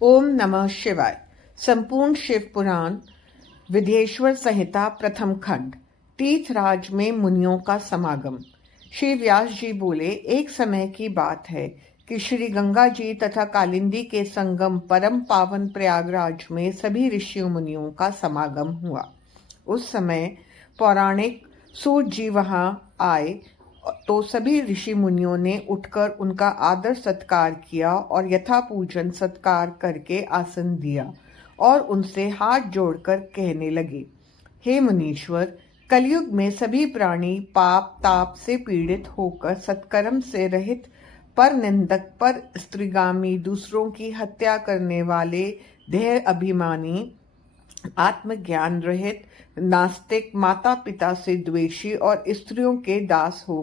ओम नमः शिवाय। संपूर्ण शिव पुराण विदेश्वर संहिता प्रथम खंड। तीर्थराज में मुनियों का समागम। श्री व्यास जी बोले, एक समय की बात है कि श्री गंगा जी तथा कालिंदी के संगम परम पावन प्रयागराज में सभी ऋषियों मुनियों का समागम हुआ। उस समय पौराणिक सूत जी वहां आए तो सभी ऋषि मुनियों ने उठकर उनका आदर सत्कार किया और यथा पूजन सत्कार करके आसन दिया और उनसे हाथ जोड़कर कहने लगे, हे मुनीश्वर, कलयुग में सभी प्राणी पाप ताप से पीड़ित होकर सत्कर्म से रहित, पर निंदक, पर स्त्रीगामी, दूसरों की हत्या करने वाले, देह अभिमानी, आत्मज्ञान रहित, नास्तिक, माता पिता से द्वेषी और स्त्रियों के दास हो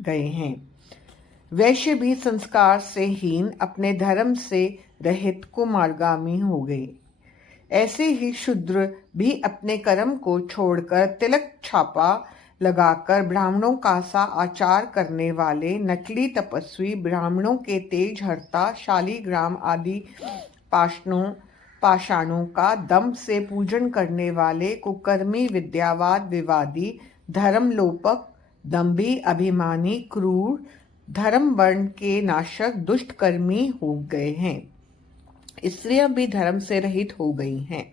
गए हैं। वैश्य भी संस्कार से हीन, अपने धर्म से रहित, कुमार्गामी हो गए। ऐसे ही शूद्र भी अपने कर्म को छोड़कर तिलक छापा लगाकर ब्राह्मणों का सा आचार करने वाले, नकली तपस्वी, ब्राह्मणों के तेज हरता, शालीग्राम आदि पाषाणों का दम से पूजन करने वाले, कुकर्मी, विद्यावाद विवादी, धर्मलोपक, दंभी, अभिमानी, क्रूर, धर्म वर्ण के नाशक, दुष्ट कर्मी हो गए हैं। स्त्रियां भी धर्म से रहित हो गई हैं।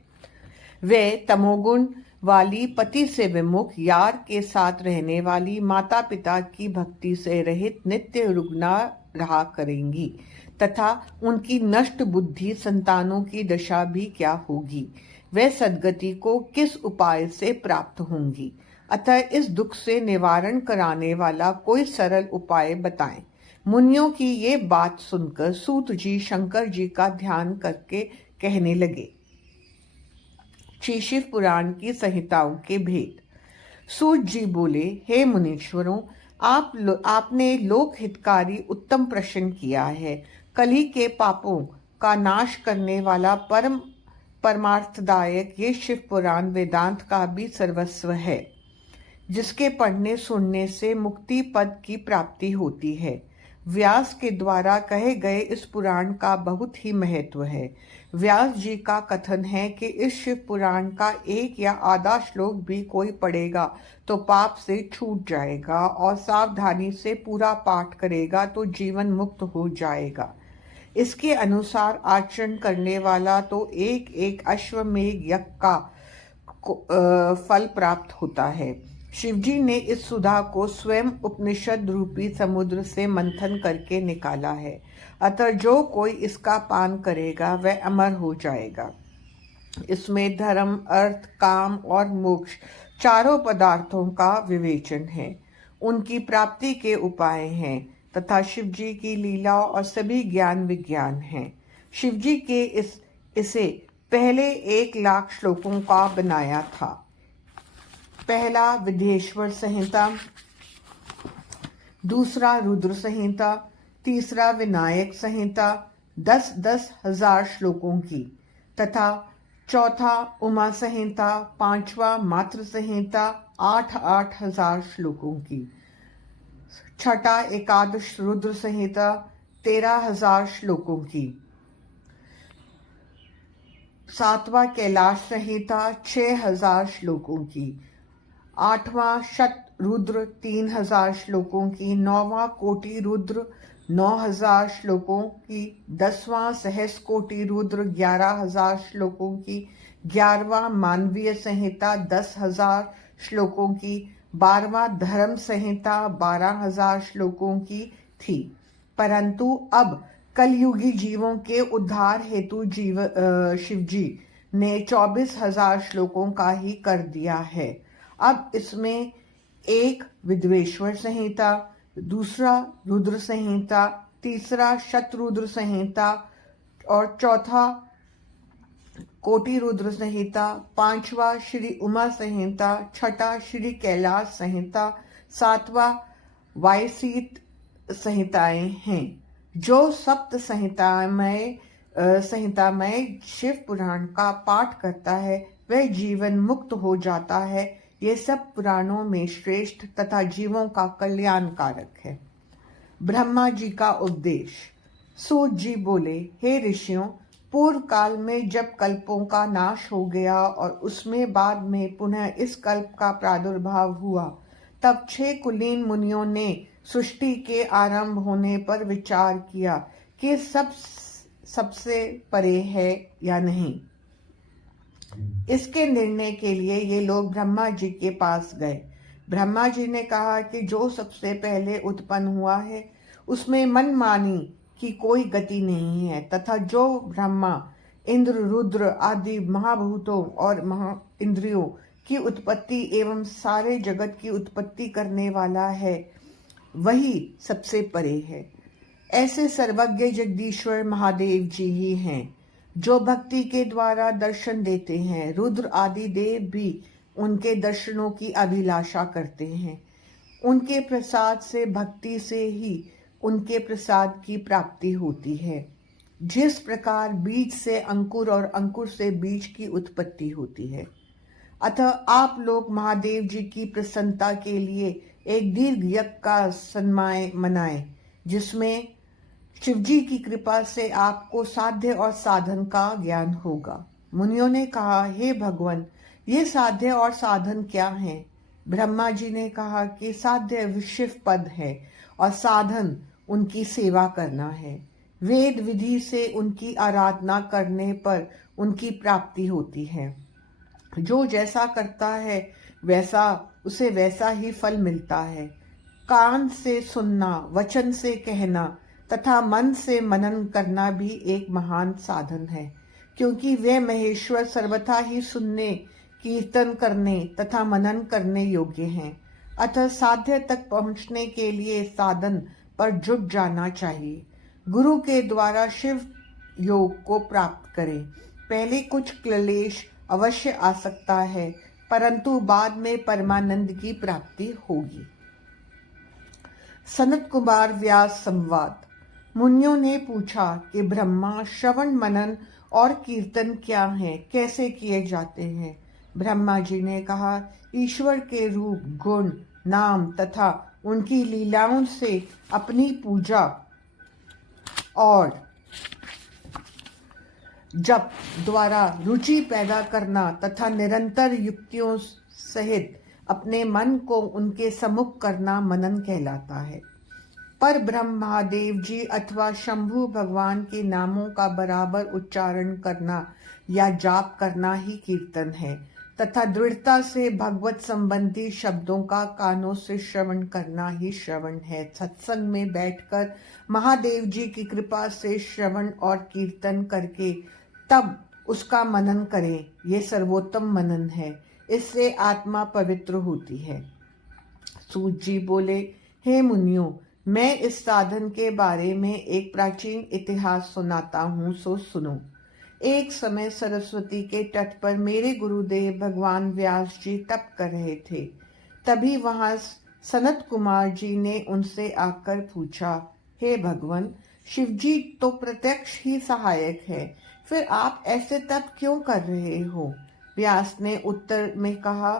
वे तमोगुण वाली, पति से विमुख, यार के साथ रहने वाली, माता पिता की भक्ति से रहित, नित्य रुग्ना रहा करेंगी तथा उनकी नष्ट बुद्धि संतानों की दशा भी क्या होगी। वे सद्गति को किस उपाय से प्राप्त होंगी। अतः इस दुख से निवारण कराने वाला कोई सरल उपाय बताएं। मुनियों की ये बात सुनकर सूत जी शंकर जी का ध्यान करके कहने लगे, श्री शिव पुराण की संहिताओं के भेद। सूत जी बोले, हे मुनीश्वरों, आपने लोक हितकारी उत्तम प्रश्न किया है। कली के पापों का नाश करने वाला परमार्थदायक ये शिव पुराण वेदांत का भी सर्वस्व है, जिसके पढ़ने सुनने से मुक्ति पद की प्राप्ति होती है। व्यास के द्वारा कहे गए इस पुराण का बहुत ही महत्व है। व्यास जी का कथन है कि इस शिव पुराण का एक या आधा श्लोक भी कोई पढ़ेगा तो पाप से छूट जाएगा और सावधानी से पूरा पाठ करेगा तो जीवन मुक्त हो जाएगा। इसके अनुसार आचरण करने वाला तो एक एक अश्वमेध यज्ञ का फल प्राप्त होता है। शिवजी ने इस सुधा को स्वयं उपनिषद रूपी समुद्र से मंथन करके निकाला है। अतः जो कोई इसका पान करेगा वह अमर हो जाएगा। इसमें धर्म, अर्थ, काम और मोक्ष चारों पदार्थों का विवेचन है, उनकी प्राप्ति के उपाय हैं तथा शिवजी की लीला और सभी ज्ञान विज्ञान हैं। शिवजी के इसे पहले 1,00,000 श्लोकों का बनाया था। पहला विदेश्वर संहिता, दूसरा रुद्र संहिता, तीसरा विनायक संहिता 10-10 हजार श्लोकों की तथा चौथा उमा संहिता, पांचवा मातृ संहिता 8-8 हजार श्लोकों की, छठा एकादश रुद्र संहिता 13,000 श्लोकों की, सातवां कैलाश संहिता 6,000 श्लोकों की, आठवां शत रुद्र 3,000 श्लोकों की, नौवां कोटि रुद्र 9,000 श्लोकों की, 10वां सहस कोटि रुद्र 11,000 श्लोकों की, 11वां मानवीय संहिता 10,000 श्लोकों की, 12वां धर्म संहिता 12,000 श्लोकों की थी। परंतु अब कलयुगी जीवों के उद्धार हेतु शिवजी ने 24,000 श्लोकों का ही कर दिया है। अब इसमें एक विद्वेश्वर संहिता, दूसरा रुद्र संहिता, तीसरा शतरुद्र संहिता और चौथा कोटि रुद्र संहिता, पांचवा श्री उमा संहिता, छठा श्री कैलाश संहिता, सातवां वायसीत संहिताएं हैं। जो सप्त संहितामय शिव पुराण का पाठ करता है वह जीवन मुक्त हो जाता है। ये सब पुराणों में श्रेष्ठ तथा जीवों का कल्याणकारक है। ब्रह्मा जी का उपदेश। सूत जी बोले, हे ऋषियों, पूर्व काल में जब कल्पों का नाश हो गया और उसमें बाद में पुनः इस कल्प का प्रादुर्भाव हुआ, तब 6 कुलीन मुनियों ने सृष्टि के आरंभ होने पर विचार किया कि सबसे परे है या नहीं। इसके निर्णय के लिए ये लोग ब्रह्मा जी के पास गए। ब्रह्मा जी ने कहा कि जो सबसे पहले उत्पन्न हुआ है उसमें मनमानी की कोई गति नहीं है, तथा जो ब्रह्मा, इंद्र, रुद्र आदि महाभूतों और महा इंद्रियों की उत्पत्ति एवं सारे जगत की उत्पत्ति करने वाला है, वही सबसे परे है। ऐसे सर्वज्ञ जगदीश्वर महादेव जी ही हैं जो भक्ति के द्वारा दर्शन देते हैं। रुद्र आदि देव भी उनके दर्शनों की अभिलाषा करते हैं। उनके प्रसाद से, भक्ति से ही उनके प्रसाद की प्राप्ति होती है। जिस प्रकार बीज से अंकुर और अंकुर से बीज की उत्पत्ति होती है। अतः आप लोग महादेव जी की प्रसन्नता के लिए एक दीर्घ यज्ञ का सन्माय मनाएं, जिसमें शिवजी की कृपा से आपको साध्य और साधन का ज्ञान होगा। मुनियों ने कहा, हे भगवान, ये साध्य और साधन क्या हैं? ब्रह्मा जी ने कहा कि साध्य विशिव पद है और साधन उनकी सेवा करना है। वेद विधि से उनकी आराधना करने पर उनकी प्राप्ति होती है। जो जैसा करता है उसे वैसा ही फल मिलता है। कान से सुनना, वचन से कहना तथा मन से मनन करना भी एक महान साधन है, क्योंकि वे महेश्वर सर्वथा ही सुनने, कीर्तन करने तथा मनन करने योग्य हैं। अतः साध्य तक पहुंचने के लिए साधन पर जुट जाना चाहिए। गुरु के द्वारा शिव योग को प्राप्त करें। पहले कुछ क्लेश अवश्य आ सकता है, परंतु बाद में परमानंद की प्राप्ति होगी। सनत कुमार व्यास संवाद। मुनियों ने पूछा कि ब्रह्मा, श्रवण, मनन और कीर्तन क्या हैं, कैसे किए जाते हैं? ब्रह्मा जी ने कहा, ईश्वर के रूप, गुण, नाम तथा उनकी लीलाओं से अपनी पूजा और जप द्वारा रुचि पैदा करना तथा निरंतर युक्तियों सहित अपने मन को उनके सम्मुख करना मनन कहलाता है। पर ब्रह्म महादेव जी अथवा शंभु भगवान के नामों का बराबर उच्चारण करना या जाप करना ही कीर्तन है, तथा दृढ़ता से भगवत संबंधी शब्दों का कानों से श्रवण करना ही श्रवण है। सत्संग में बैठकर महादेव जी की कृपा से श्रवण और कीर्तन करके तब उसका मनन करें, ये सर्वोत्तम मनन है। इससे आत्मा पवित्र होती है। सूत जी बोले, हे मुनियों, मैं इस साधन के बारे में एक प्राचीन इतिहास सुनाता हूँ, सो सुनो। एक समय सरस्वती के तट पर मेरे गुरुदेव भगवान व्यास जी तप कर रहे थे। तभी वहां सनत कुमार जी ने उनसे आकर पूछा, हे भगवान, शिवजी तो प्रत्यक्ष ही सहायक है, फिर आप ऐसे तप क्यों कर रहे हो? व्यास ने उत्तर में कहा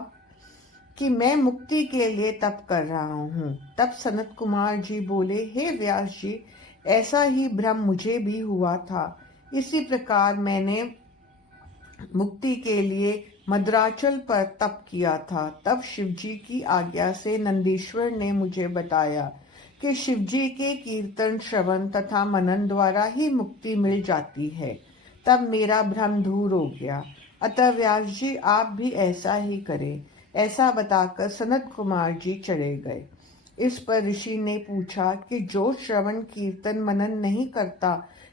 कि मैं मुक्ति के लिए तप कर रहा हूँ। तब सनत कुमार जी बोले, हे व्यास जी, ऐसा ही भ्रम मुझे भी हुआ था। इसी प्रकार मैंने मुक्ति के लिए मद्राचल पर तप किया था। तब शिवजी की आज्ञा से नंदीश्वर ने मुझे बताया कि शिवजी के कीर्तन, श्रवण तथा मनन द्वारा ही मुक्ति मिल जाती है। तब मेरा भ्रम दूर हो गया। अतः व्यास जी आप भी ऐसा ही करें। ऐसा बताकर सनत कुमार जी चले गए। इस पर ऋषि ने पूछा कि जो श्रवण, कीर्तन, मनन नहीं करता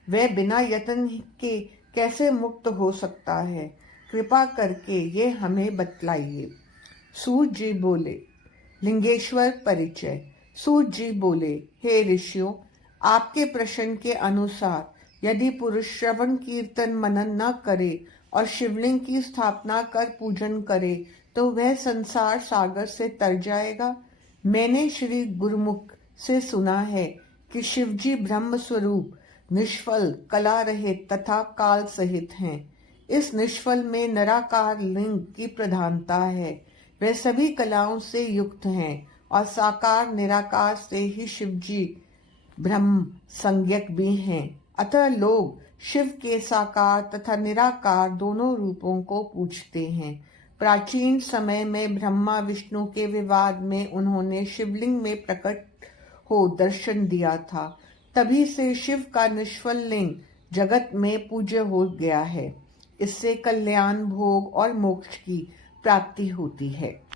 वह बिना यत्न के कैसे मुक्त हो सकता है? कृपा करके ये हमें बतलाइए। सूत जी बोले, लिंगेश्वर परिचय। सूत जी बोले, हे ऋषियों, आपके प्रश्न के अनुसार यदि पुरुष श्रवण, कीर्तन, मनन न करे और शिवलिंग की स्थापना कर पूजन करे तो वह संसार सागर से तर जाएगा। मैंने श्री गुरुमुख से सुना है कि शिवजी ब्रह्म स्वरूप, निष्फल, कला रहित तथा काल सहित हैं। इस निष्फल में निराकार लिंग की प्रधानता है। वे सभी कलाओं से युक्त हैं और साकार निराकार से ही शिवजी ब्रह्म संज्ञक भी हैं। अतः लोग शिव के साकार तथा निराकार दोनों रूपों को पूजते हैं। प्राचीन समय में ब्रह्मा विष्णु के विवाद में उन्होंने शिवलिंग में प्रकट हो दर्शन दिया था। तभी से शिव का निष्फल लिंग जगत में पूज्य हो गया है। इससे कल्याण, भोग और मोक्ष की प्राप्ति होती है।